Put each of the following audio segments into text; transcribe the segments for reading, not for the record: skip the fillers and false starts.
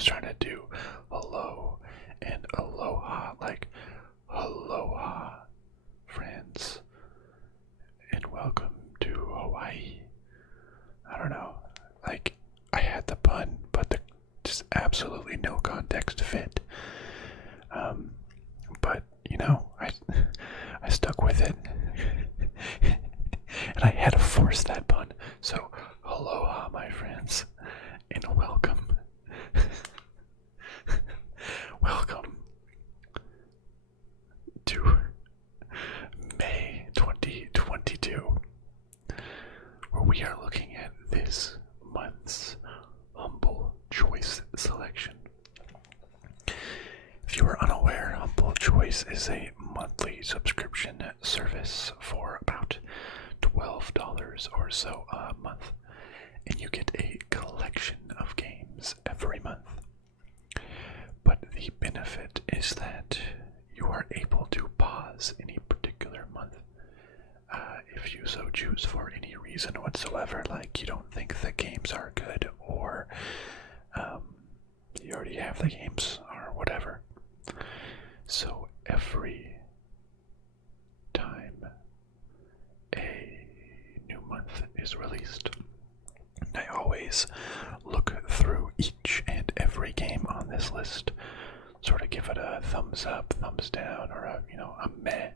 was trying to do hello and aloha, like aloha, friends, and welcome to Hawaii. I don't know, like I had the pun, but just absolutely no context fit. But you know, I stuck with it, and I had to force that pun. So aloha, my friends, and welcome. Welcome to May 2022, where we are looking at this month's Humble Choice selection. If you are unaware, Humble Choice is a monthly subscription service for about $12 or so a month, and you get a collection of games every month. But the benefit is that you are able to pause any particular month if you so choose for any reason whatsoever, like you don't think the games are good, or you already have the games, or whatever. So every time a new month is released, I always look through each and every game on this list, sort of give it a thumbs up, thumbs down, or a meh,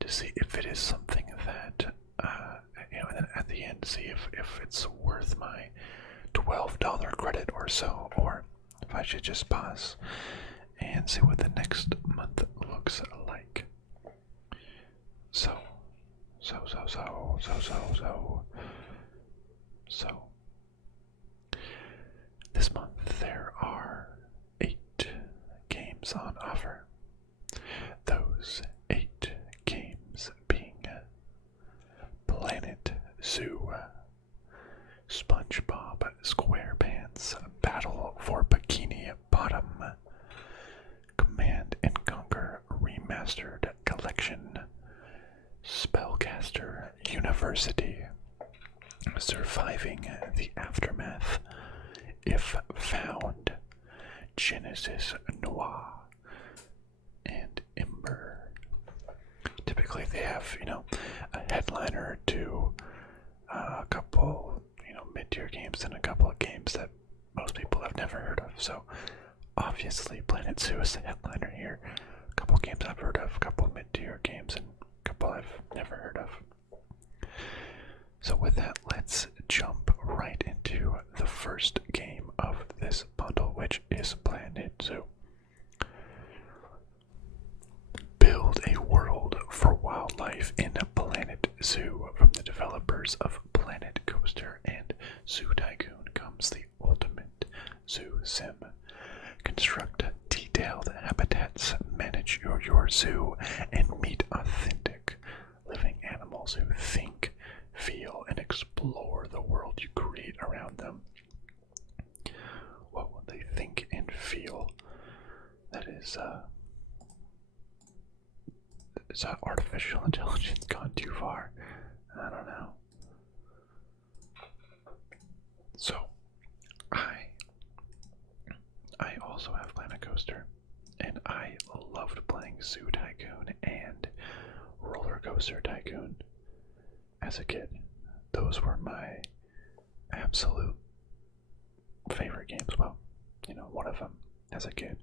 to see if it is something that and then at the end see if it's worth my $12 credit or so, or if I should just pause and see what the next month looks like. So this month there are 8 games on offer. Those 8 games being Planet Zoo, SpongeBob SquarePants Battle for Bikini Bottom, Command and Conquer Remastered Collection, Spellcaster University, Surviving the Aftermath, If Found, Genesis Noir, and Embr. Typically they have, a headliner or two, a couple, mid-tier games, and a couple of games that most people have never heard of. So obviously Planet Zoo is the headliner here. A couple games I've heard of, a couple mid-tier games, and a couple I've never heard of. So with that, let's jump right into the first game of this bundle, which is Planet Zoo. Build a world for wildlife in Planet Zoo. From the developers of Planet Coaster and Zoo Tycoon comes the ultimate zoo sim. Construct detailed habitats, manage your zoo, and meet authentic living animals who think, feel, and explore the world you create around them. What will they think and feel? That is artificial intelligence gone too far? I don't know. So, I also have Planet Coaster, and I loved playing Zoo Tycoon and Roller Coaster Tycoon as a kid. Those were my absolute favorite games. Well, one of them as a kid.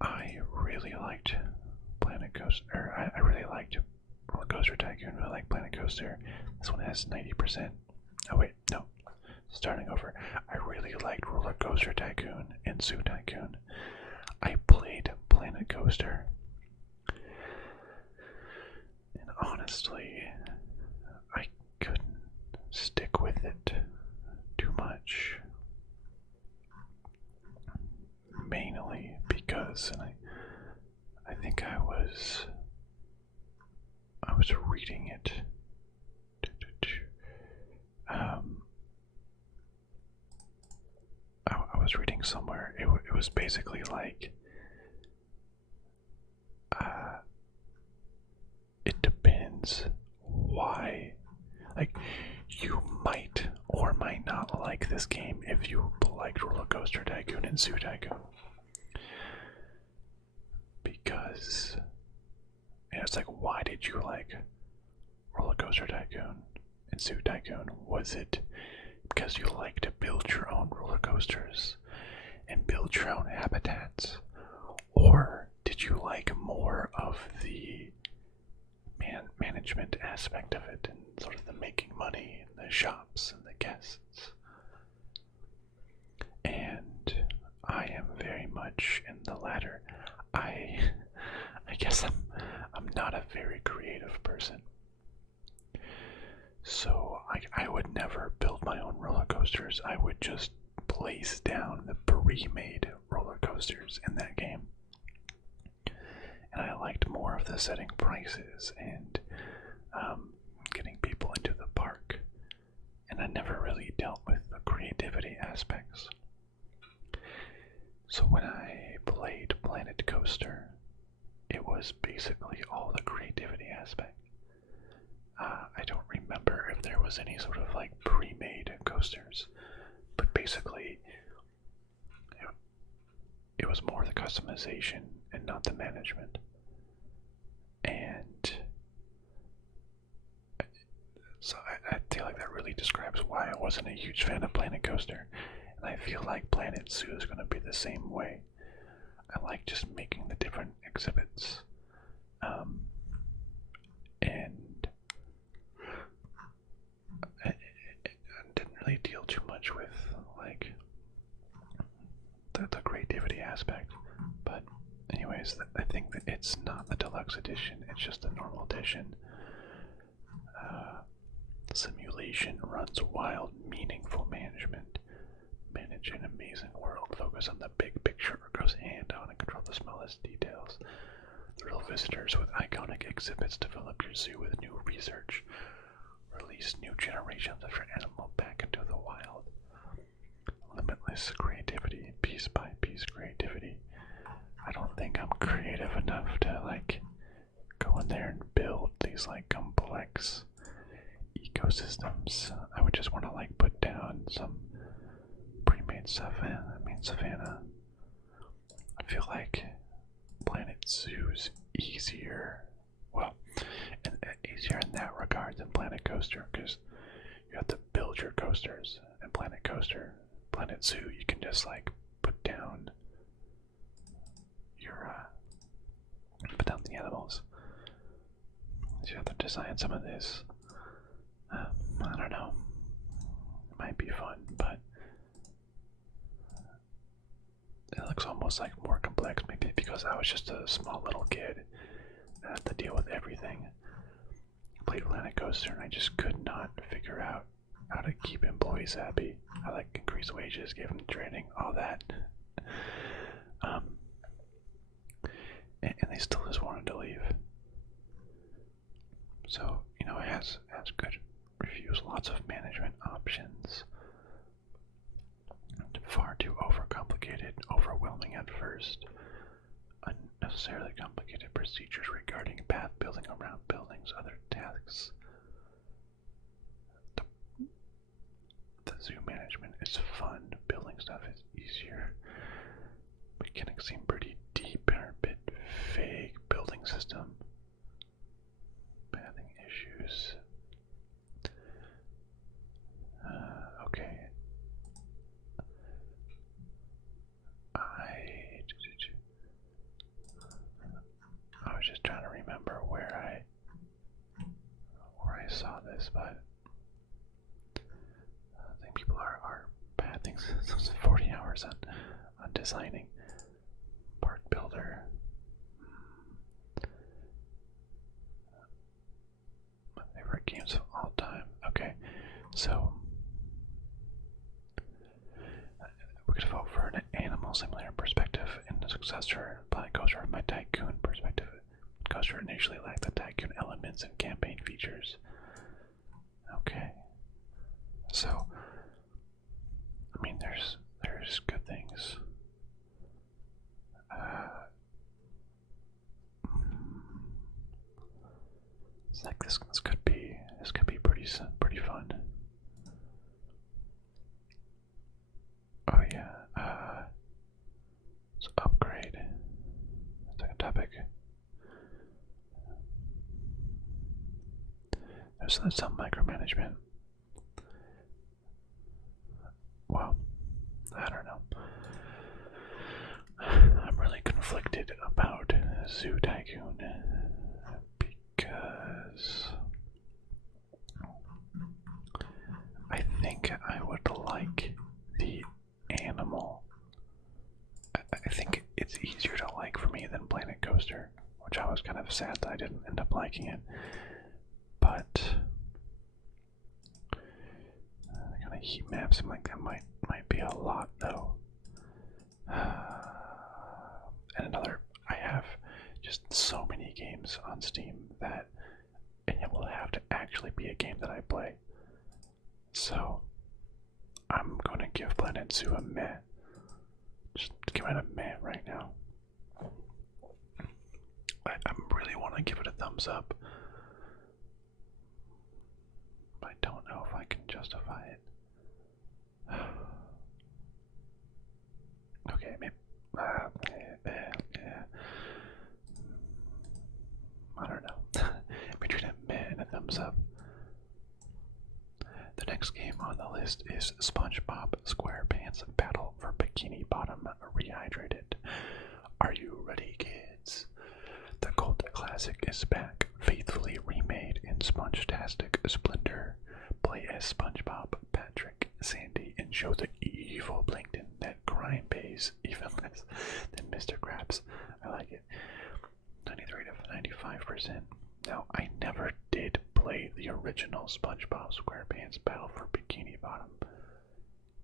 I really liked Planet Coaster, I really liked Roller Coaster Tycoon, I like Planet Coaster. This one has 90%. Oh wait, no. Starting over. I really liked Roller Coaster Tycoon and Zoo Tycoon. I played Planet Coaster, and honestly, I couldn't stick with it too much. Mainly because, and I think I was reading it. I was reading somewhere. It was basically like, it depends why. Like, you might or or might not like this game if you liked Roller Coaster Tycoon and Zoo Tycoon. Because it's like, why did you like Roller Coaster Tycoon and Zoo Tycoon? Was it because you like to build your own roller coasters and build your own habitats? Or did you like more of the management aspect of it and sort of the making money and the shops and the guests? And I am very much in the latter. I guess I'm not a very creative person. So I would never build my own roller coasters. I would just place down the pre-made roller coasters in that game. And I liked more of the setting prices and getting people into the park. And I never really dealt with the creativity aspects. So when I played Planet Coaster, it was basically all the creativity aspect. I don't remember if there was any sort of like pre-made coasters, but basically it was more the customization and not the management. And so I feel like that really describes why I wasn't a huge fan of Planet Coaster. And I feel like Planet Zoo is going to be the same way. I like just making the different exhibits. And I didn't really deal too much with like the creativity aspect. But anyways, I think that it's not the deluxe edition, it's just the normal edition. Simulation runs wild, meaningful management. Manage an amazing world, focus on the big picture, goes hand on and control the smallest details. Thrill visitors with iconic exhibits, develop your zoo with new research. Release new generations of your animal back into the wild. Limitless creativity, piece by piece creativity. I don't think I'm creative enough to like go in there and build these like complex ecosystems. I would just want to like put down some pre-made savannah. I feel like Planet Zoo's easier. Well, easier in that regard than Planet Coaster, because you have to build your coasters. And Planet Zoo, you can just like put down the animals. So you have to design some of this. I don't know. It might be fun, but it looks almost like more complex, maybe because I was just a small little kid that had to deal with everything. I played Planet Coaster and I just could not figure out how to keep employees happy. I like increase wages, give them training, all that. And they still just wanted to leave. So, it has good reviews, lots of management options. Far too overcomplicated, overwhelming at first. Unnecessarily complicated procedures regarding path building around buildings, other tasks. The zoo management is fun, building stuff is easier. Mechanics seem pretty deep and are a bit vague. Building system. Pathing issues. Okay. I was just trying to remember where I saw this, but I think people are pathing 40 hours on designing. Park builder. My favorite games of all time. Okay, so we could vote for an animal simulator perspective and the successor Planet Coaster from my Tycoon perspective. Coaster initially lacked the Tycoon elements and campaign features. Okay, so there's good things. It's like this could be pretty fun. So that's some micromanagement. Well, I don't know. I'm really conflicted about Zoo Tycoon because I think I would like the animal. I think it's easier to like for me than Planet Coaster, which I was kind of sad that I didn't end up liking it. But kind of heat maps, I'm like that might be a lot though. And another, I have just so many games on Steam that it will have to actually be a game that I play. So I'm gonna give Planet Zoo a meh. Just give it a meh right now. I really want to give it a thumbs up. I don't know if I can justify it. Okay, maybe. Yeah. I don't know. Between a meh and a thumbs up. The next game on the list is SpongeBob SquarePants Battle for Bikini Bottom Rehydrated. Are you ready, kids? The cult classic is back, faithfully remade in Sponge-tastic splendor. Play as SpongeBob, Patrick, Sandy, and show the evil Plankton that crime pays even less than Mr. Krabs. I like it. 93 to 95%. Now, I never did play the original SpongeBob SquarePants Battle for Bikini Bottom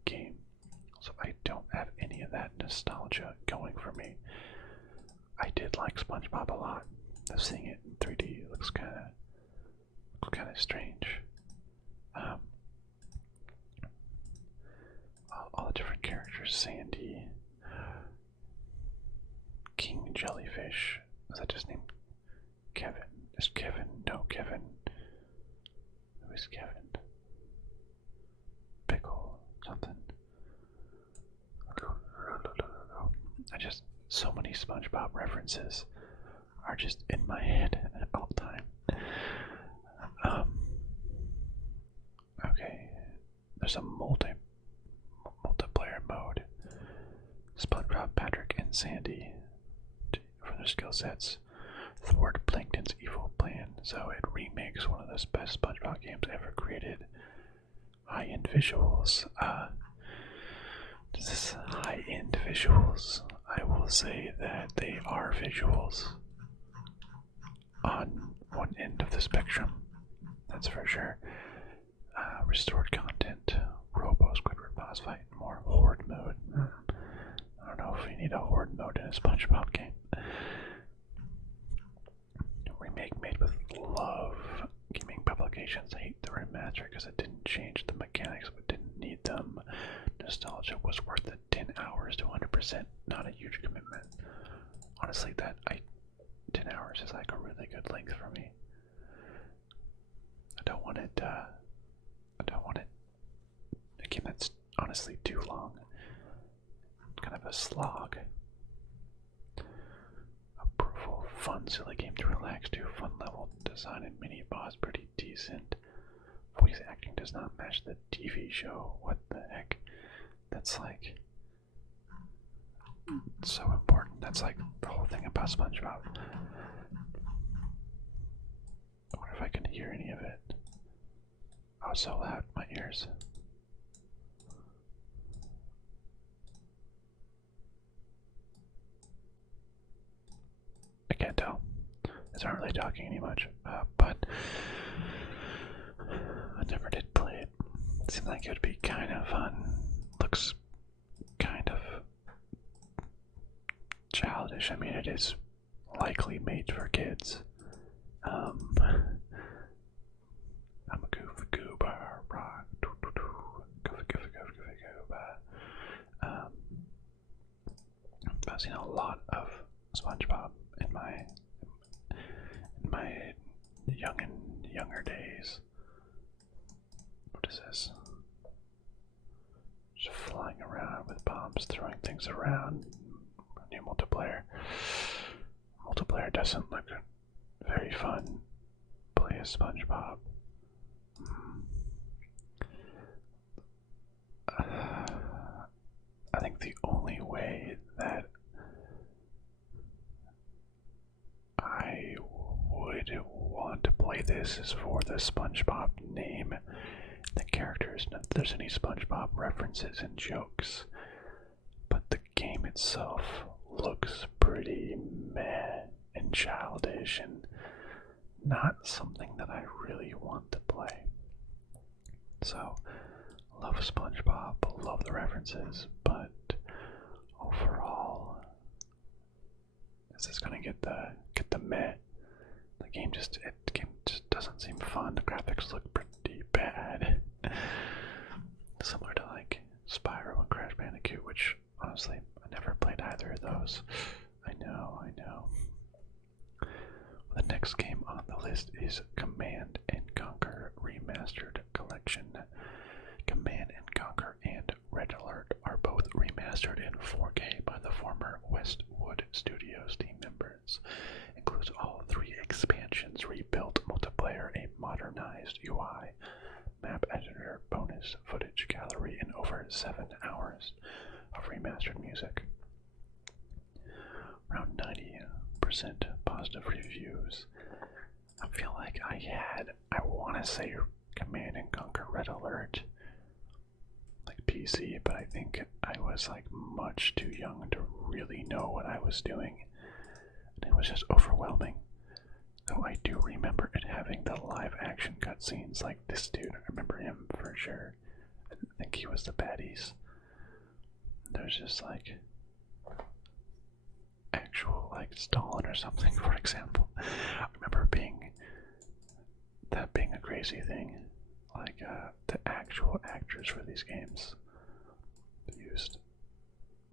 game, so I don't have any of that nostalgia going for me. I did like SpongeBob a lot. Seeing it in 3D looks kind of strange. All the different characters: Sandy, King Jellyfish. Is that his name? Kevin. Is Kevin? No, Kevin. Who is Kevin? Pickle something. So many SpongeBob references are just in my head at all time. Okay, there's a multiplayer mode. SpongeBob, Patrick, and Sandy for their skill sets thwart Plankton's evil plan. So it remakes one of the best SpongeBob games ever created. High-end visuals. Is this high-end visuals? I will say that they are visuals on one end of the spectrum. That's for sure. Restored content, Robo Squidward boss fight, more horde mode. I don't know if we need a horde mode in a SpongeBob game. Remake made with love. Gaming publications hate the remaster because it didn't change the mechanics but didn't need them. Nostalgia was worth the 10 hours to 100%. Not a huge commitment. Honestly, 10 hours is like a really good length for me. I don't want it. A game that's honestly too long. Kind of a slog. Approval, fun, silly game to relax to. Fun level design and mini boss pretty decent. Voice acting does not match the TV show. What the heck? That's like so important. That's like the whole thing about SpongeBob. I wonder if I can hear any of it. Oh, it's so loud, my ears. I can't tell. It's not really talking any much, but I never did play it. It seemed like it would be kind of fun. Looks kind of childish. I mean, it is likely made for kids. I'm a goof gooba rock. I've seen a lot of SpongeBob in my younger days. What is this? Just flying around with bombs, throwing things around. New multiplayer. Multiplayer doesn't look very fun. Play as SpongeBob. I think the only way that I would want to play this is for the SpongeBob name, the characters, not that there's any SpongeBob references and jokes, but the game itself looks pretty meh and childish and not something that I really want to play. So, love SpongeBob, love the references, but overall, is this gonna get the meh? The game just doesn't seem fun. The graphics look pretty bad, similar to like Spyro and Crash Bandicoot, which honestly I never played either of those. I know. The next game on the list is Command and Conquer Remastered Collection. Command and Conquer and Red Alert are both remastered in 4K by the former Westwood Studios team members. Includes all 3 expansions, rebuilt multiplayer, a modernized UI, map editor, bonus footage gallery, and over 7 hours of remastered music. Around 90% positive reviews. I feel like I want to say Command and Conquer Red Alert, like PC, but I think I was like much too young to really know what I was doing, and it was just overwhelming. Though I do remember it having the live action cutscenes, like this dude, I remember him for sure. I think he was the baddies. There's just like actual like Stalin or something, for example. I remember that being a crazy thing. Like the actual actors for these games used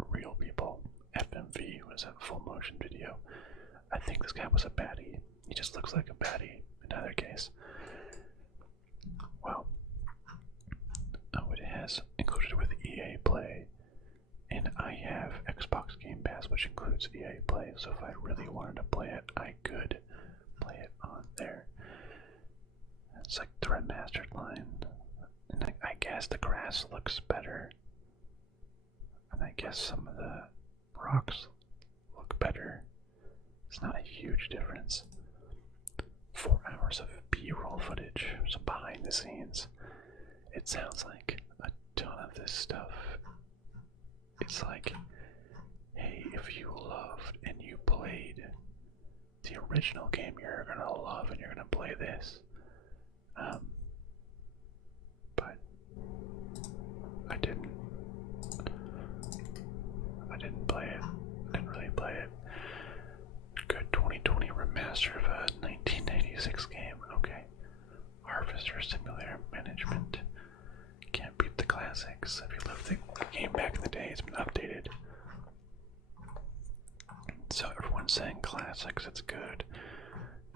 real people. FMV was a full motion video. I think this guy was a baddie. He just looks like a baddie in either case. Well, it has included with EA Play, and I have Xbox Game Pass, which includes EA Play, so if I really wanted to play it, I could play it on there. It's like the remastered line, and I guess the grass looks better, and I guess some of the rocks look better. It's not a huge difference. 4 hours of B-roll footage, some behind the scenes. It sounds like a ton of this stuff. It's like, hey, if you loved and you played the original game, you're gonna love and you're gonna play this. But I didn't play it. Didn't really play it. Good 2020 remaster of a 1996 game. Okay. Harvester Simulator Management. Can't beat the classics. If you loved the game back in the day, it's been updated. So everyone's saying classics, it's good.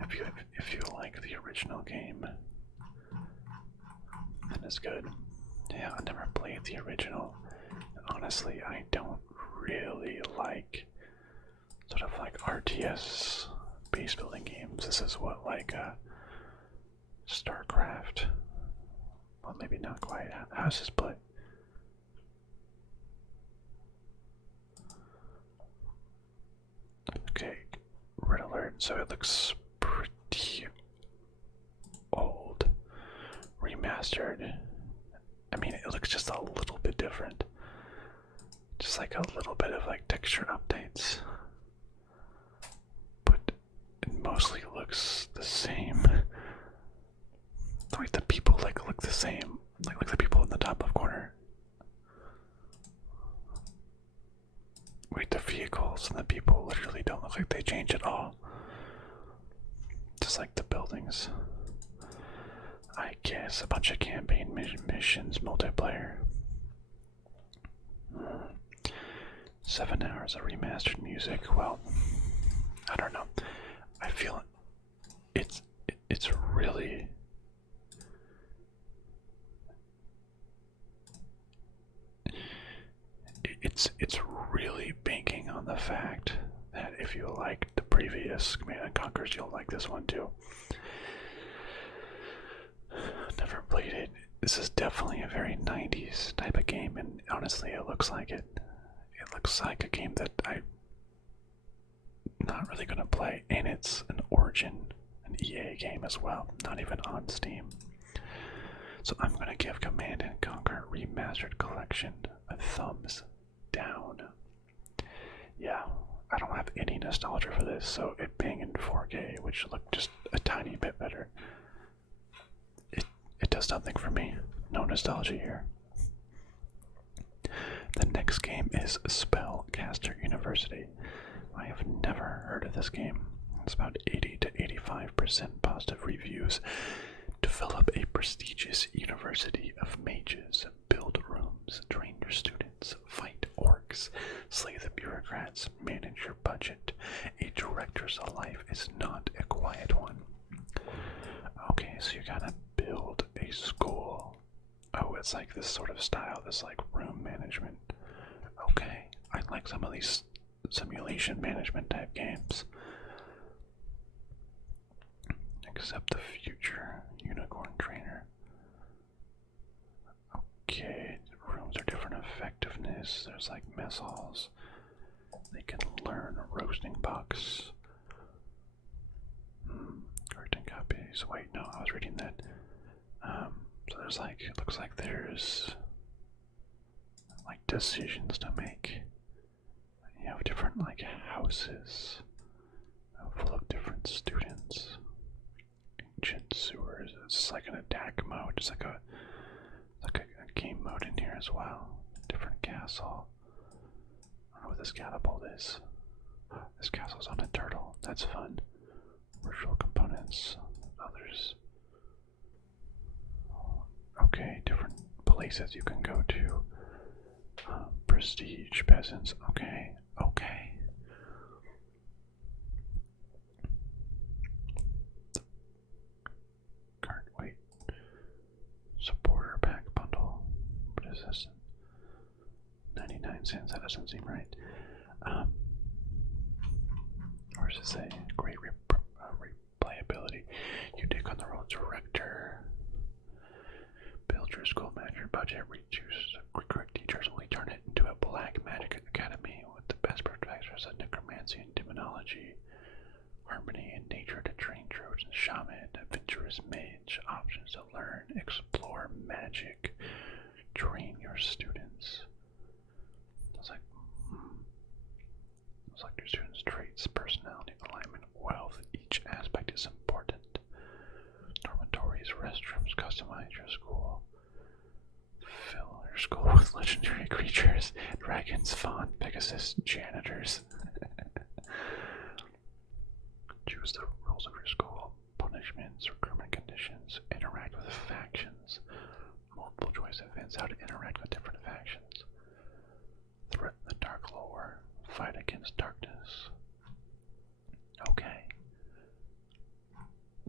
If you like the original game, then it's good. Yeah, I never played the original. Honestly, I don't really like sort of like RTS base building games. This is what like StarCraft. Well, maybe not quite. How's this play? Okay, Red Alert. So it looks pretty old. Remastered. I mean, it looks just a little bit different. Just like a little bit of like texture updates. But it mostly looks the same. Like the people like look the same. Like the people in the top left corner. Wait, the vehicles and the people literally don't look like they changed at all. Just like the buildings. I guess a bunch of campaign missions, multiplayer. 7 hours of remastered music. Well, I don't know. I feel it's really it's really banking on the fact that if you like the previous Command and Conquers, you'll like this one too. Never played it. This is definitely a very 90s type of game, and honestly, it looks like it. looks like a game that I'm not really gonna play, and it's an an EA game as well, not even on Steam. So I'm gonna give Command and Conquer Remastered Collection a thumbs down. Yeah, I don't have any nostalgia for this, so it being in 4K, which looked just a tiny bit better, it does nothing for me. No nostalgia here. The next game is Spellcaster University. I have never heard of this game. It's about 80 to 85% positive reviews. Develop a prestigious university of mages, build rooms, train your students, fight orcs, slay the bureaucrats, manage your budget. A director's life is not a quiet one. Okay, so you gotta build a school. Oh, it's like this sort of style, this like room management. Okay, I like some of these simulation management type games. Accept the future unicorn trainer. Okay, rooms are different effectiveness. There's like mess halls. They can learn roasting bucks. Correcting copies. Wait, no, I was reading that. So there's like, it looks like there's like decisions to make. You have different like houses full of different students. Ancient sewers. It's like an attack mode. It's like a game mode in here as well. Different castle. I don't know what this catapult is. This castle's on a turtle. That's fun. Virtual components. Others. Okay, different places you can go to. Prestige, peasants. Okay, okay. Card, wait. Supporter pack bundle. What is this? 99 cents. That doesn't seem right. Or does it say great replayability? You take on the role of director. Build your school, manage your budget, recruit teachers, only turn it into a black magic academy with the best professors of necromancy and demonology, harmony and nature to train Trojan shaman, adventurous mage, options to learn, explore magic, train your students. It's like, select your students' traits, personality, alignment, wealth. Each aspect is important. Dormitories, restrooms, customize your school. Fill your school with legendary creatures, dragons, fawn, pegasus, janitors. Choose the rules of your school, punishments, recruitment conditions, interact with factions, multiple choice events, how to interact with different factions, threaten the dark lore, fight against darkness. Okay.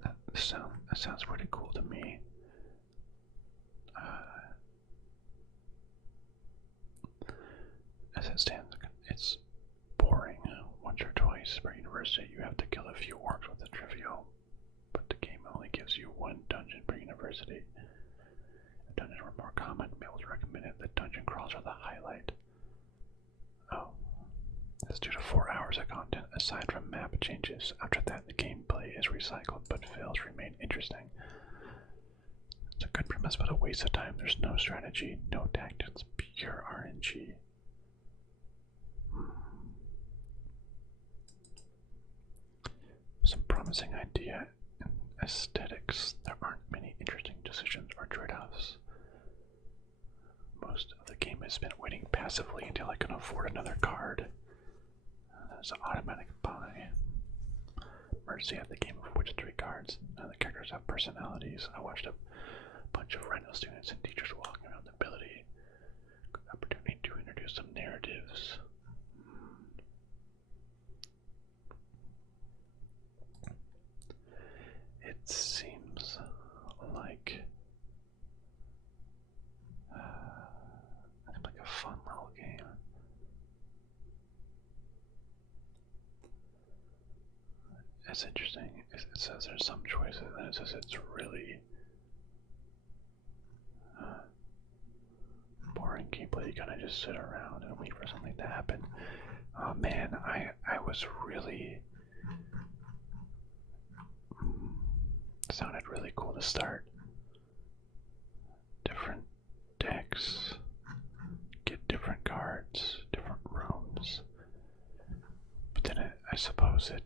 That sounds pretty cool to me. As it stands, it's boring. Once or twice per university, you have to kill a few orcs with the trivial, but the game only gives you one dungeon per university. If dungeons were more common, I would recommend it. The dungeon crawls are the highlight. Oh. That's due to 4 hours of content aside from map changes. After that, the gameplay is recycled, but fails remain interesting. It's a good premise, but a waste of time. There's no strategy, no tactics, pure RNG. Some promising idea in aesthetics. There aren't many interesting decisions or trade-offs. Most of the game is spent waiting passively until I can afford another card. That's an automatic buy. Mercy had the game of which 3 cards. Now the characters have personalities. I watched a bunch of random students and teachers walking around the ability. Good opportunity to introduce some narratives. It seems like a fun little game. It's interesting. It says there's some choices, and it says it's really boring gameplay. You kind of just sit around and wait for something to happen. Oh man, I was really sounded really cool to start. Different decks, get different cards, different rooms. But then I suppose it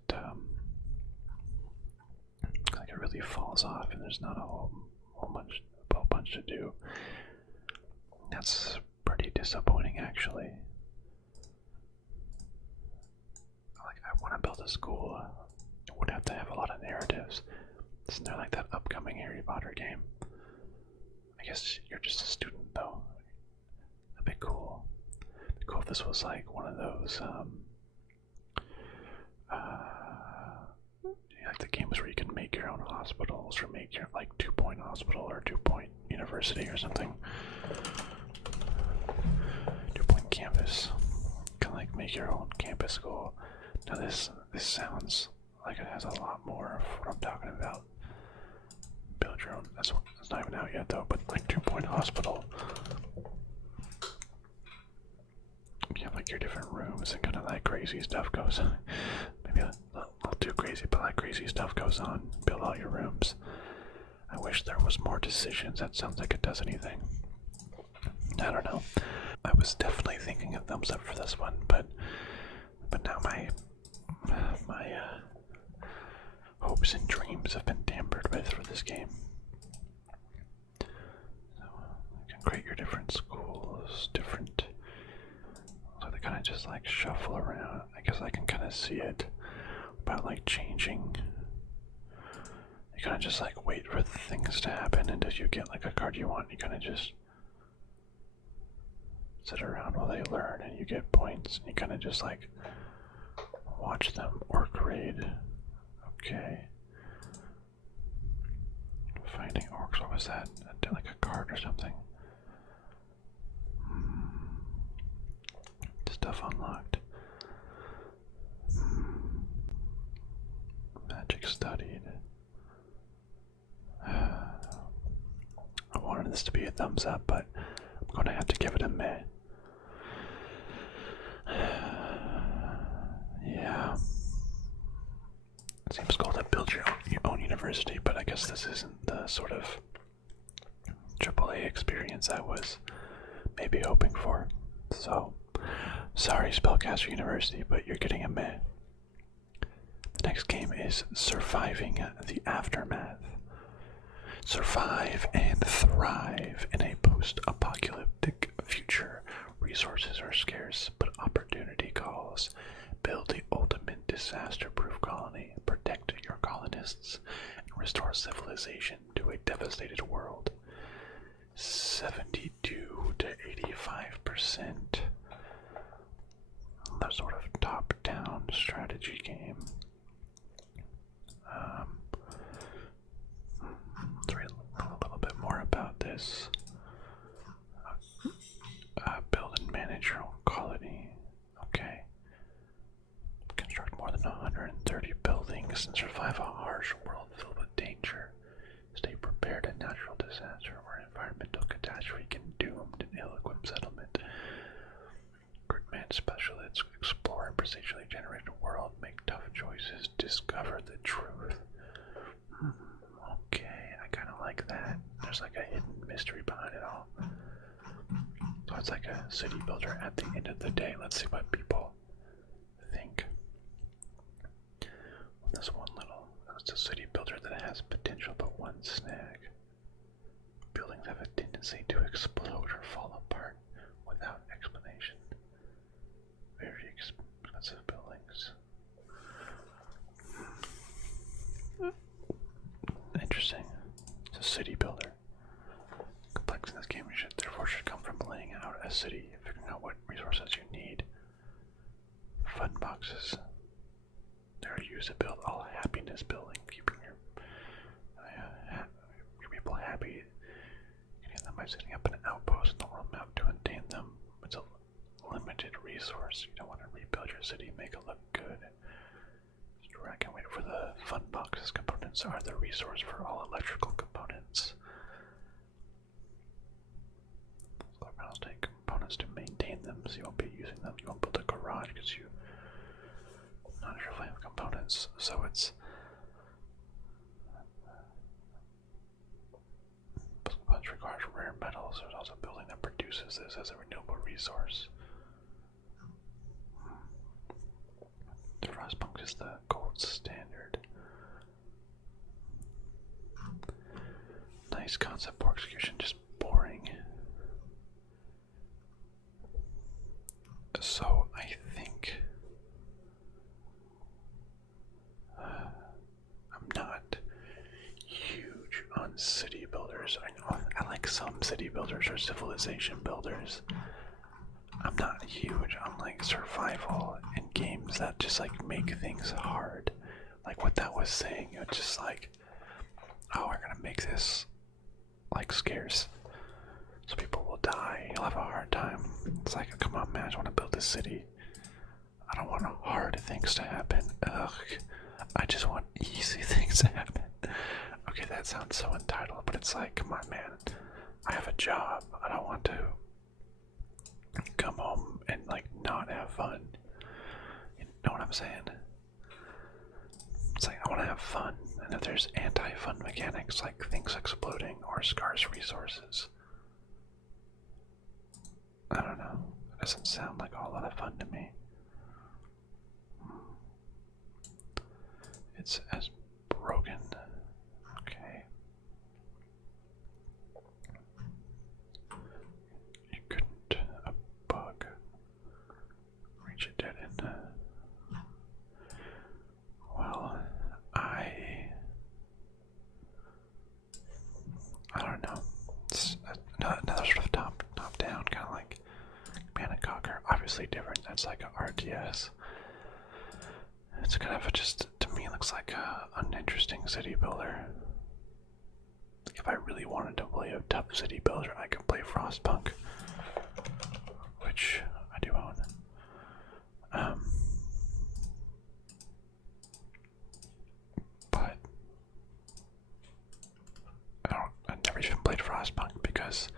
like it really falls off, and there's not a whole bunch to do. That's pretty disappointing, actually. Like, I want to build a school. It would have to have a lot of narratives. Isn't there like that upcoming Harry Potter game? I guess you're just a student, though. That'd be cool. It'd be cool if this was like one of those, like the games where you can make your own hospitals, or make your like 2-point hospital or 2-point university or something. 2-point campus. Kind of like make your own campus school. Now this sounds like it has a lot more of what I'm talking about. Build your own. That's not even out yet though. But like 2-point hospital. You have like your different rooms and kind of like crazy stuff goes on. Maybe a little too crazy, but like crazy stuff goes on. Build all your rooms. I wish there was more decisions. That sounds like it does anything. I don't know. I was definitely thinking a thumbs up for this one, but now my hopes and dreams have been tampered with for this game. So you can create your different schools, different. So they kind of just like shuffle around. I guess I can kind of see it about like changing. You kind of just like wait for things to happen, and if you get like a card you want, you kind of just sit around while they learn, and you get points, and you kind of just like watch them or grade. Okay. Finding orcs, what was that? Like a card or something? Stuff unlocked. Magic studied. I wanted this to be a thumbs up, but I'm going to have to give it a meh. Yeah. It seems cool to build your own university, but I guess this isn't the sort of AAA experience I was maybe hoping for. So, sorry Spellcaster University, but you're getting a meh. The next game is Surviving the Aftermath. Survive and thrive in a post-apocalyptic future. Resources are scarce, but opportunity calls. Build the ultimate disaster-proof colony, protect your colonists, and restore civilization to a devastated world. 72 to 85%. That sort of top-down strategy game. Let's read a little bit more about this. Build and manage your own colony. Okay. Construct more than 130 buildings and survive a harsh world filled with danger. Stay prepared a natural disaster or environmental catastrophe can doom an ill-equipped settlement. Gridman specialists explore and procedurally generate a world, make tough choices, discover the truth. Okay, I kind of like that. There's like a hidden mystery behind it all. So it's like a city builder at the end of the day. Let's see what people think. This one little, it's a city builder that has potential but one snag. Buildings have a tendency to explode or fall apart without explanation. Very expensive buildings. Interesting. It's a city builder. Complex in this game therefore should come from laying out a city, figuring out what resources you need. Fun boxes. They're used to build all happiness building, keeping your people happy. You get them by setting up an outpost in the world map to attain them. It's a limited resource. You don't want to rebuild your city, make it look good. I can't wait for the fun boxes. Components are the resource for all electrical components. Solar panels take components them, so you won't be using them. You won't build a garage because you not sure if I have components. So it's bunch requires rare metals. There's also a building that produces this as a renewable resource. The frostpunk is the gold standard. Nice concept for execution, just boring. So I think I'm not huge on city builders. I like some city builders or civilization builders. I'm not huge on like survival in games that just like make things hard. Like what that was saying, it's just like, oh, we're gonna make this like scarce, so people will die. You'll have a hard time. It's like, come on, man, I just want to build this city. I don't want hard things to happen. Ugh, I just want easy things to happen. Okay, that sounds so entitled, but it's like, come on, man. I have a job. I don't want to come home and like not have fun. You know what I'm saying? It's like I want to have fun, and if there's anti-fun mechanics like things exploding or scarce resources, I don't know. It doesn't sound like a whole lot of fun to me. It's as broken. Okay. You couldn't a bug reach a dead end. Well, I don't know. It's another sort of top down kind of like Command & Conquer. Obviously different. That's like a RTS. It's kind of just, to me, looks like a uninteresting city builder. If I really wanted to play a tough city builder, I could play Frostpunk, which I do own. But I've never even played Frostpunk because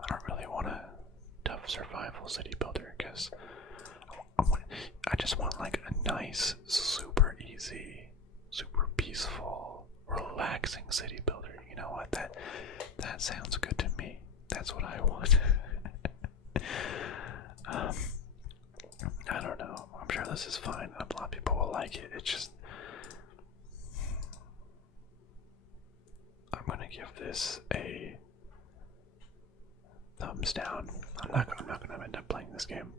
I don't really want a tough survival city builder, because I just want like a nice, super easy, super peaceful, relaxing city builder. You know what? That sounds good to me. That's what I want. I don't know. I'm sure this is fine. A lot of people will like it. It's just, I'm gonna give this a thumbs down. I'm not gonna end up playing this game.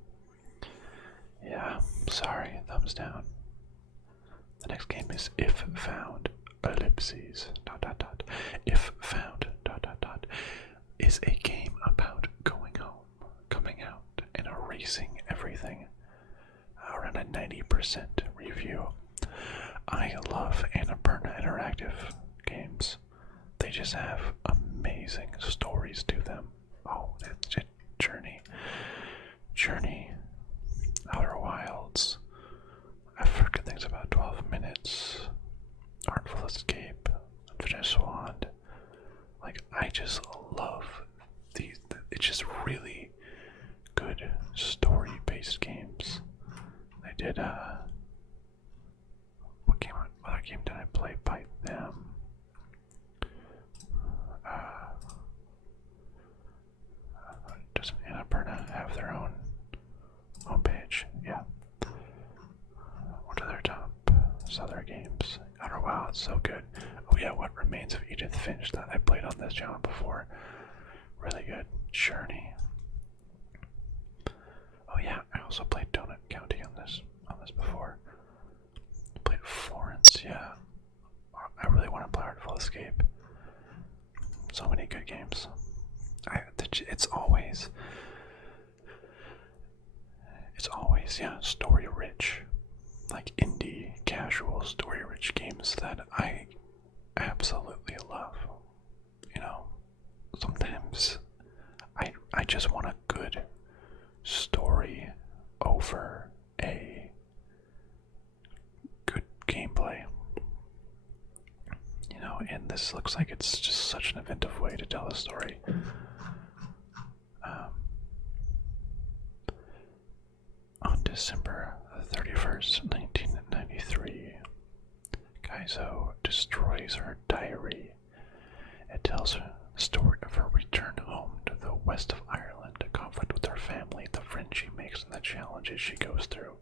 Yeah, sorry, thumbs down. The next game is If Found, ellipses, ... If Found, ... is a game about going home, coming out, and erasing everything. Around a 90% review. I love Annapurna Interactive games. They just have amazing stories to them. Oh, it's Journey, Outer Wilds. I've heard good things about 12 Minutes, Artful Escape, Unfinished Swan. Like, I just love these. It's just really good story-based games. They did, what other game did I play by them? Doesn't Annapurna have their own homepage? Yeah. What are their top other games? Outer Wilds, so good. Oh yeah, What Remains of Edith Finch, that I played on this channel before. Really good. Journey. Oh yeah, I also played Donut County on this before. Played Florence, yeah. I really want to play Artful Escape. So many good games. It's always, yeah, story rich. Like indie, casual, story rich games that I absolutely love. You know, sometimes I just want a good story over a good gameplay. You know, and this looks like it's just such an inventive way to tell a story. December 31st, 1993. Kaizo destroys her diary. It tells a story of her return home to the west of Ireland, a conflict with her family, the friends she makes, and the challenges she goes through.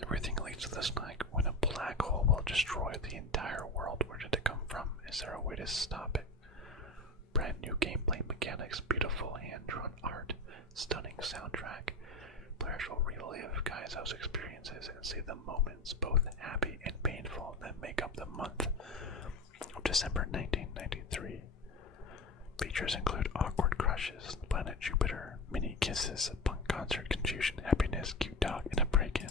Everything leads to this night when a black hole will destroy the entire world. Where did it come from? Is there a way to stop it? Brand new gameplay mechanics, beautiful hand-drawn art, stunning soundtrack. Players will relive Kaizo's experiences and see the moments, both happy and painful, that make up the month of December 1993. Features include awkward crushes, the planet Jupiter, mini kisses, a punk concert, confusion, happiness, cute dog, and a break-in.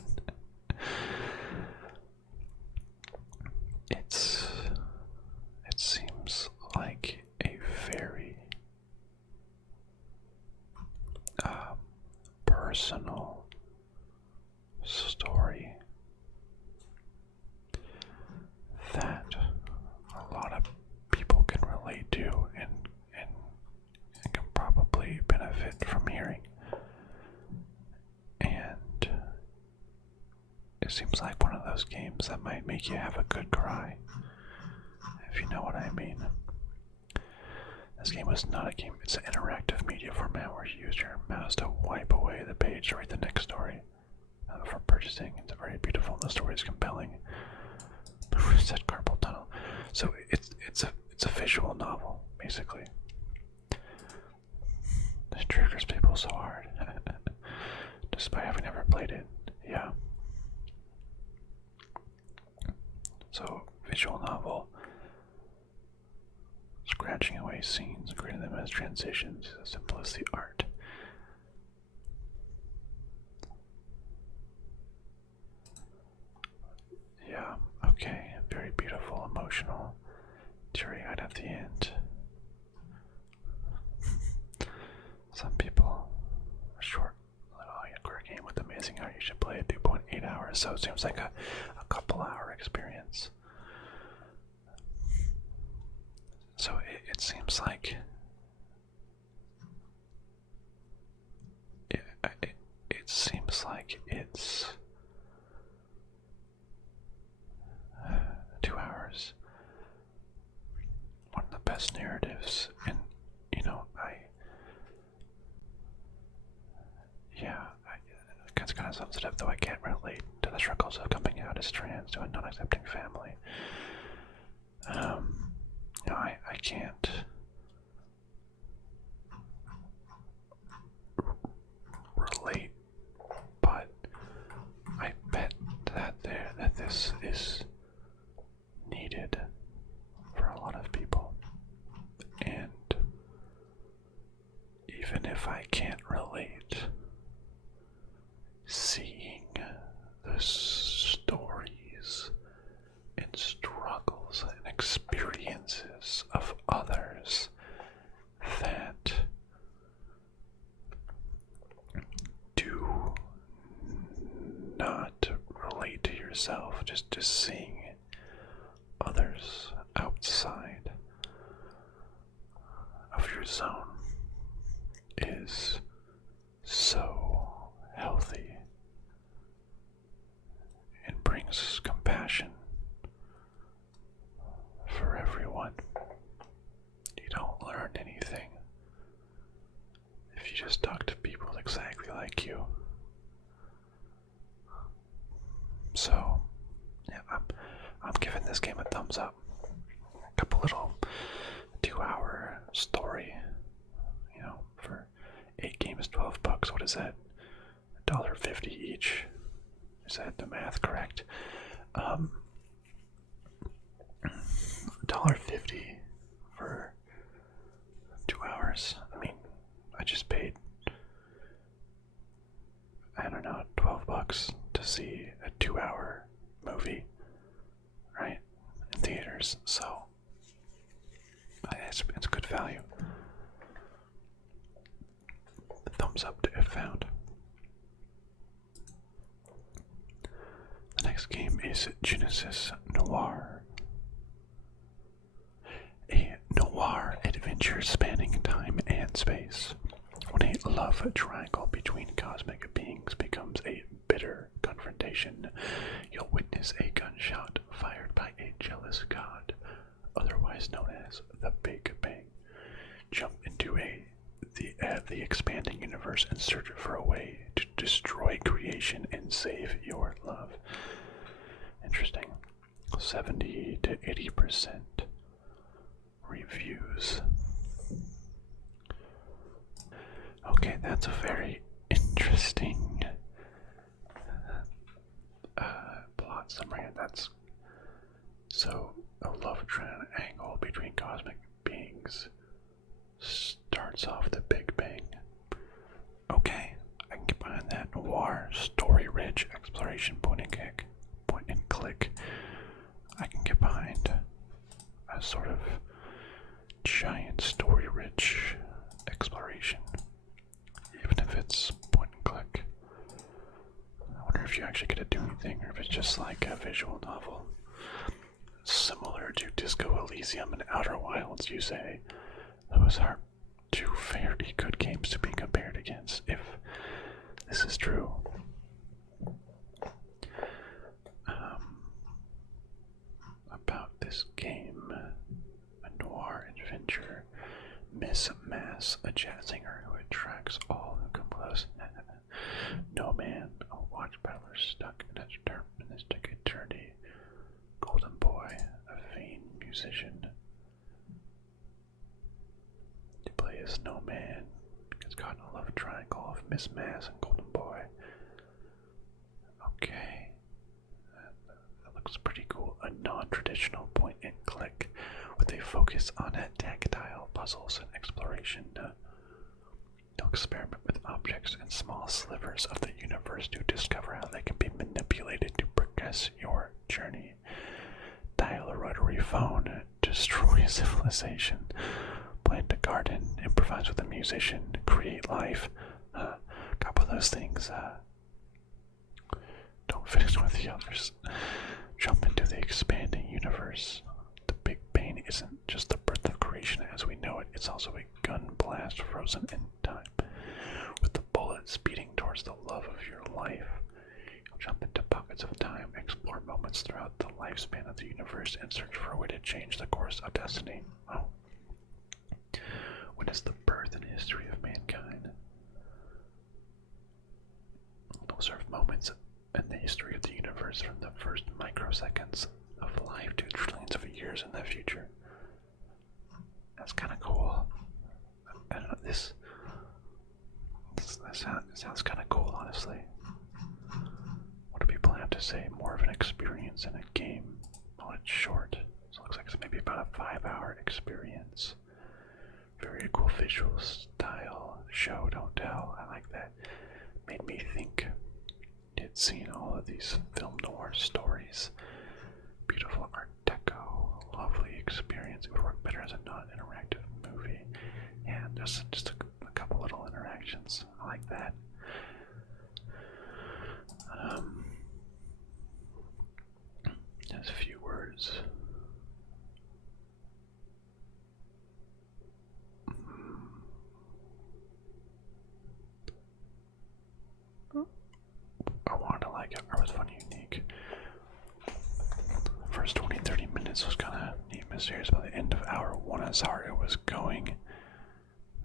It seems like a very personal story that a lot of people can relate to and can probably benefit from hearing. And it seems like one of those games that might make you have a good cry, if you know what I mean. This game was not a game, it's an interactive media format where you use your mouse to wipe away the page to read the next story. For purchasing, it's very beautiful and the story is compelling. Said carpal tunnel. So it's a visual novel, basically. It triggers people so hard. Despite having never played it. Yeah. So, visual novel. Scratching away scenes, creating them as transitions, as simple as the art. Yeah, okay, very beautiful, emotional, teary-eyed at the end. Some people, a short little quick game with amazing art, you should play it 2.8 hours, so it seems like a couple-hour experience. So it seems like it seems like it's 2 hours. One of the best narratives, and it's kind of sums it up, though I can't relate to the struggles of coming out as trans to a non-accepting family. I can't relate, but I bet that this is needed for a lot of people. And even if I can't relate, seeing the stories and struggles and experiences of others that do not relate to yourself, just seeing others outside of your zone is so healthy and brings compassion for everyone. You don't learn anything if you just talk to people exactly like you. So, yeah, I'm giving this game a thumbs up. A couple little 2-hour story, for 8 games, $12. What is that? $1.50 each. Is that the math correct? $1.50 for 2 hours. I mean, I just paid, I don't know, $12 to see a 2-hour movie, right? In theaters, so it's good value. Thumbs up if found. The next game is Genesis Noir. A noir adventure spanning time and space. When a love triangle between cosmic beings becomes a bitter confrontation, you'll witness a gunshot fired by a jealous god, otherwise known as the Big Bang. Jump into the expanding universe and search for a way to destroy creation and save your love. Interesting. 70 to 80% reviews. Okay, that's a very interesting plot summary. That's so a love triangle between cosmic beings starts off the Big Bang. Okay, I can get behind that. Noir, story-rich exploration, point and click. I can get behind a sort of giant story-rich exploration, even if it's point and click. I wonder if you actually get to do anything, or if it's just like a visual novel. Similar to Disco Elysium and Outer Wilds, you say. Those are two fairly good games to be compared against, if this is true. About this game, a noir adventure, Miss Mass, a jazz singer who attracts all who come close. No man, a watch peddler stuck in this eternity. Golden boy, a vain musician. To play as no man, gets caught in a love triangle of Miss Mass and Golden Boy. Okay. That looks pretty cool. A non-traditional point and click with a focus on tactile puzzles and exploration. You'll experiment with objects and small slivers of the universe to discover how they can be manipulated to progress your journey. Dial a rotary phone, destroy civilization, plant a garden, improvise with a musician, create life. A couple of those things don't fit in with the others. Jump into the expanding universe. The Big Bang isn't just the birth of creation as we know it, it's also a gun blast frozen in time. With the bullet speeding towards the love of your life, you'll jump into pockets of time, explore moments throughout the lifespan of the universe, and search for a way to change the course of destiny. Oh. What is the birth and history of mankind? Those are moments in the history of the universe from the first microseconds of life to trillions of years in the future. That's kind of cool. I don't know, this sounds kind of cool, honestly. What do people have to say? More of an experience in a game. Well, it's short, so it looks like it's maybe about a 5-hour experience. Very cool visual style. Show, don't tell. I like that. Made me think. I'd seen all of these film noir stories. Beautiful art deco. Lovely experience. It would work better as a non-interactive movie. And just a couple little interactions. I like that. Just a few words. I wanted to like it. It was fun and unique. First 20-30 minutes was kind of neat, mysterious. By the end of hour 1, as hard it was going,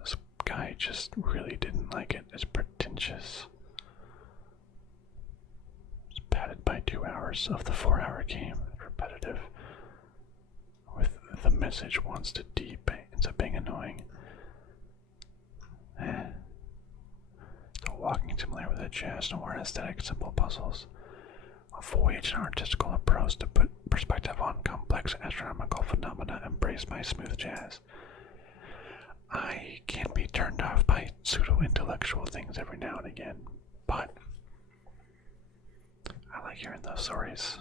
this guy just really didn't like it. It's pretentious. It's padded by 2 hours of the 4-hour game. Repetitive. With the message wants to deep, ends up being annoying. The walking simulator with a jazz noir aesthetic, simple puzzles. A voyage and artistical approach to put perspective on complex astronomical phenomena. Embrace my smooth jazz. I can be turned off by pseudo-intellectual things every now and again, but I like hearing those stories.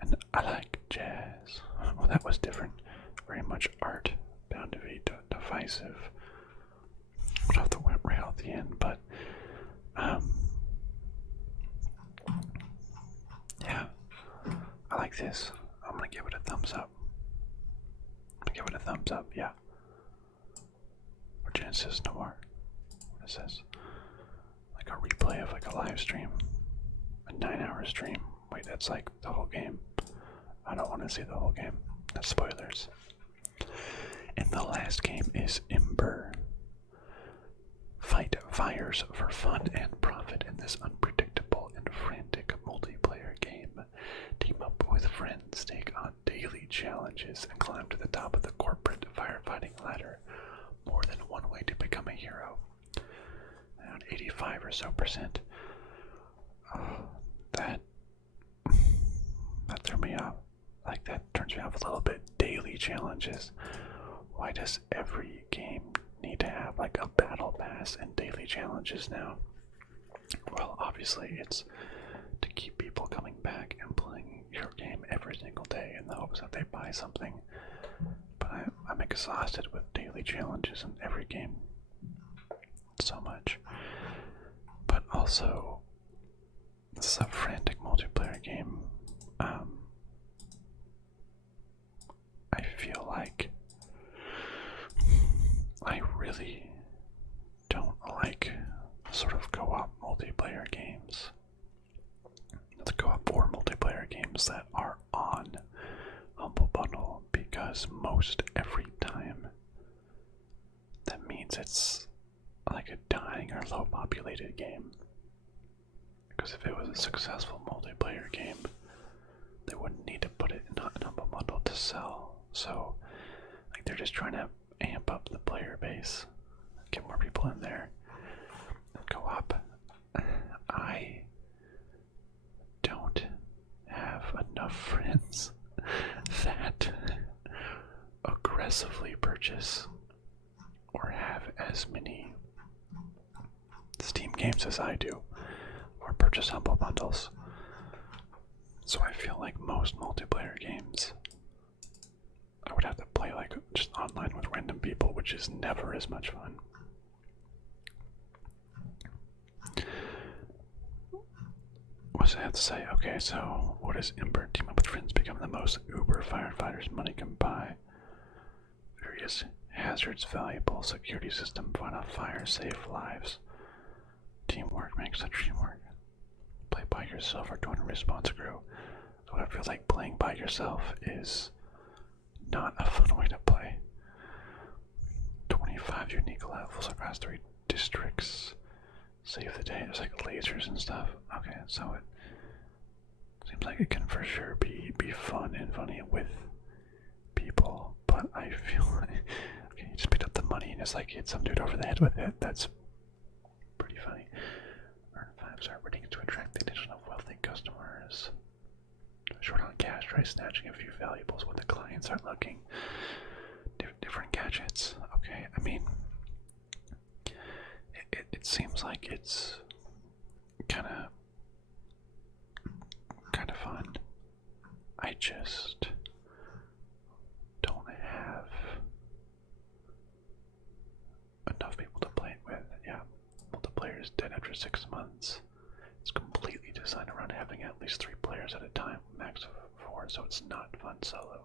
And I like jazz. Well, that was different. Very much art, bound to be divisive. Went off the rail at the end, but yeah, I like this. I'm gonna give it a thumbs up. Yeah. For Genesis Noir. This is like a replay of like a live stream, a 9-hour stream. Wait, that's like the whole game. I don't want to see the whole game. That's spoilers. And the last game is Embr. Fight fires for fun and profit in this unpredictable and frantic multiplayer game. Team up with friends, take on daily challenges, and climb to the top of the corporate firefighting ladder. More than one way to become a hero. Around 85 or so percent. That threw me off. Like, that turns me off a little bit. Daily challenges. Why does every game need to have like a battle pass and daily challenges now? Well, obviously it's to keep people coming back and playing your game every single day in the hopes that they buy something. But I'm exhausted with daily challenges in every game so much. But also, this is a frantic multiplayer game. I feel like I really don't like sort of co-op multiplayer games. The co-op or multiplayer games that are on Humble Bundle, because most every time that means it's like a dying or low populated game. Because if it was a successful multiplayer game, they wouldn't need to put it in Humble Bundle to sell. So like they're just trying to amp up the player base, get more people in there. Co-op. I don't have enough friends that aggressively purchase or have as many Steam games as I do, or purchase Humble Bundles. So I feel like most multiplayer games I would have to play like just online with random people, which is never as much fun. What does I have to say? Okay, so what does Embr? Team up with friends, become the most uber firefighters money can buy. Various hazards, valuable security system, fight off fire, save lives. Teamwork makes the dream work. Play by yourself or join a response crew. So I feel like playing by yourself is not a fun way to play. 25 unique levels across 3 districts. Save the day. There's like lasers and stuff. Okay, so it seems like it can for sure be fun and funny with people, but I feel like okay, you just picked up the money and it's like hit some dude over the head with it. That's pretty funny. Earn 5-star ratings to attract the attention of wealthy customers. Short on cash, try snatching a few valuables when the clients aren't looking. Different gadgets. Okay, I mean, it seems like it's kind of fun. I just don't have enough people to play it with. Yeah, multiplayer is dead after 6 months. It's completely designed around having at least 3 players at a time, max of 4, so it's not fun solo.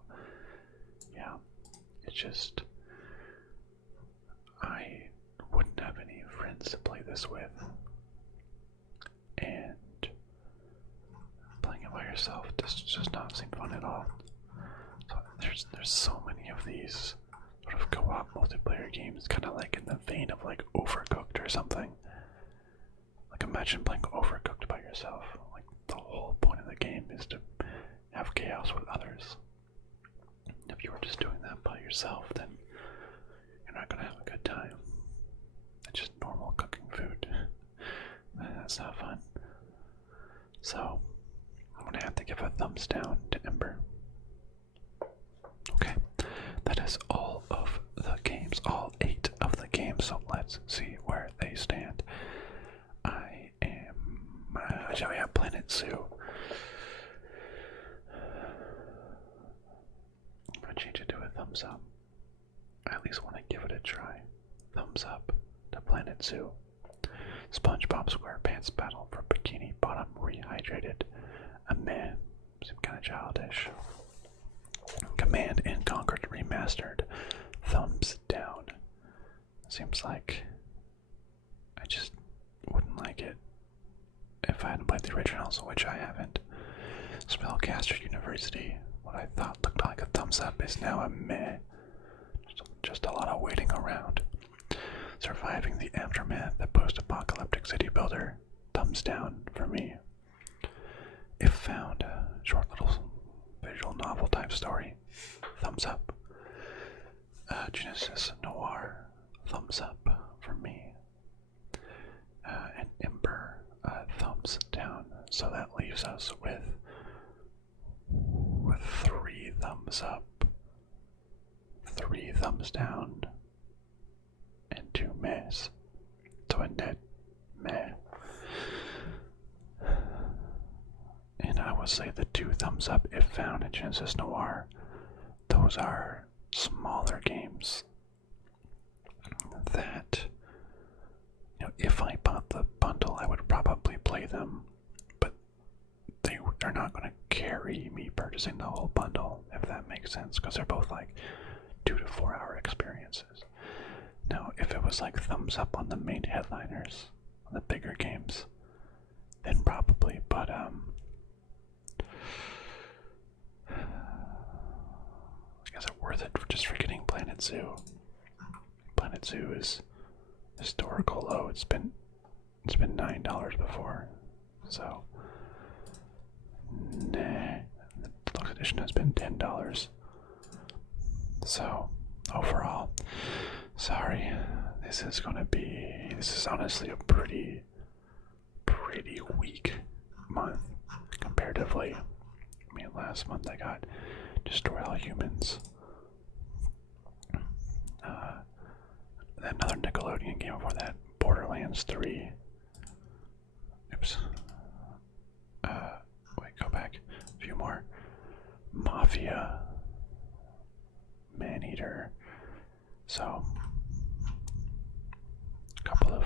Yeah, it's just I wouldn't have any friends to play this with, and playing it by yourself does not seem fun at all. So there's so many of these sort of co-op multiplayer games, kind of like in the vein of like Overcooked or something. Like imagine playing Overcooked by yourself. Like the whole point of the game is to have chaos with others. If you were just doing that by yourself, then you're not gonna have a good time. It's just normal cooking food. That's not fun. So I'm gonna have to give a thumbs down to Embr. Okay, that is all of the games, all 8 of the games. So let's see where they stand. I have Planet Zoo. I'm gonna change it to a thumbs up. I at least want to give it a try. Thumbs up to Planet Zoo. SpongeBob SquarePants Battle for Bikini Bottom Rehydrated. A man. Seems kind of childish. Command and Conquer Remastered. Thumbs down. Seems like I just wouldn't like it if I hadn't played the originals, which I haven't. Spellcaster University, what I thought looked like a thumbs up is now a meh. Just a lot of waiting around. Surviving the aftermath, the post-apocalyptic city builder, thumbs down for me. If found, a short little visual novel type story, thumbs up. Genesis Noir, thumbs up for me. And Embr, thumbs down. So that leaves us with 3 thumbs up, 3 thumbs down, and 2 mehs. So a net meh. And I would say the 2 thumbs up, if found in Genesis Noir, those are smaller games that, if I bought the bundle, I would probably play them, but they're not going to carry me purchasing the whole bundle, if that makes sense, because they're both like 2 to 4 hour experiences. Now, if it was like thumbs up on the main headliners, on the bigger games, then probably, but is it worth it just for getting Planet Zoo? Planet Zoo is historical low. It's been $9 before, so nah. The deluxe edition has been $10. So overall, sorry. This is honestly a pretty weak month comparatively. I mean, last month I got Destroy All Humans. Another Nickelodeon game before that, Borderlands 3. Oops. Wait, go back. A few more. Mafia. Maneater. So, a couple of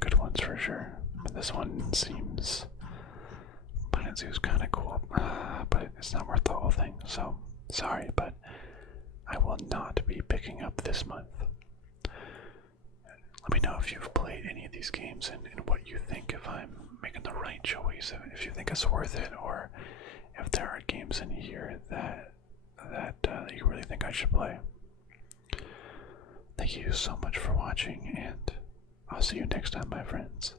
good ones for sure. But this one seems, Planet Zoo is kind of cool, but it's not worth the whole thing. So sorry, but I will not be picking up this month. Let me know if you've played any of these games and what you think, if I'm making the right choice, if you think it's worth it, or if there are games in here that you really think I should play. Thank you so much for watching, and I'll see you next time, my friends.